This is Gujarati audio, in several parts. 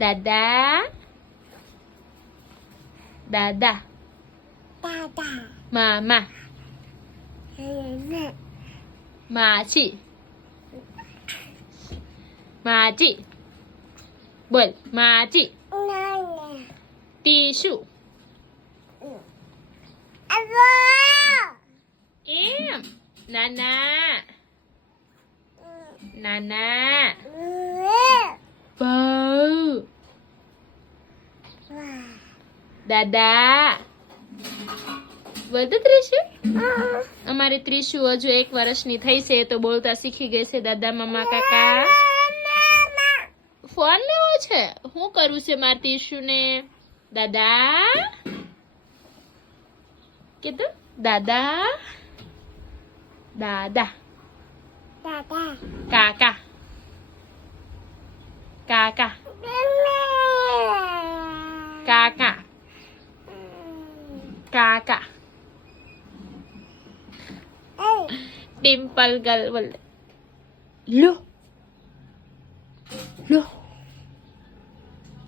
દાદા દાદા મામા માસી માજી બોલ માજી ટીશુ એમ નાના નાના બહુ દાદા બોલતો ત્રિશુ અમારી ત્રિશુ હજુ 1 વર્ષની થઈ છે તો બોલતા શીખી ગઈ છે દાદા મામા કાકા ફોન લેવો છે હું કરું છે મારી ત્રિશુ ને દાદા કીધું દાદા દાદા કાકા કાકા કાકા કાકા ડિમ્પલ ગર્લ બોલ લો લો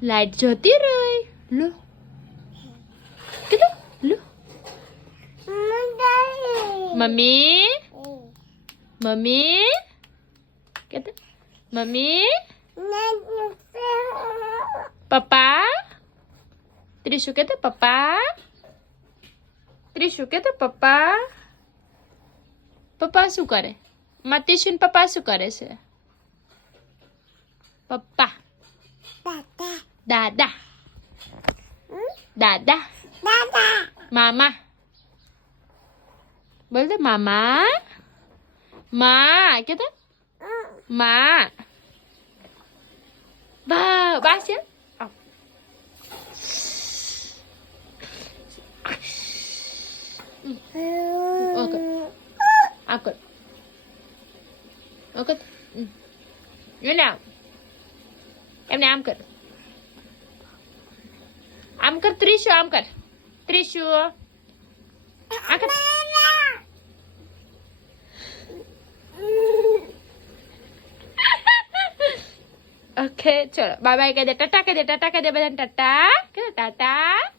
લાઈટ જતી રહી લો કીધું લો મમ્મી મમ્મી કીધું મમ્મી પપ્પા ત્રિશુ કહેતો પપ્પા ત્રિશુ કહેતો પપ્પા પપ્પા શું કરે માતીશુન પપ્પા શું કરે છે પપ્પા દાદા દાદા મામા બોલ દે મામા માં કહેતો માં બા બા છે ઓકે આકર ઓકે એને એમને આમ કર ત્રિશુ આમ કર ત્રિશુ આ કર ઓકે ચલો બાય બાય કહી દે ટાટા કહી દે બધાને ટાટા કે ટાટા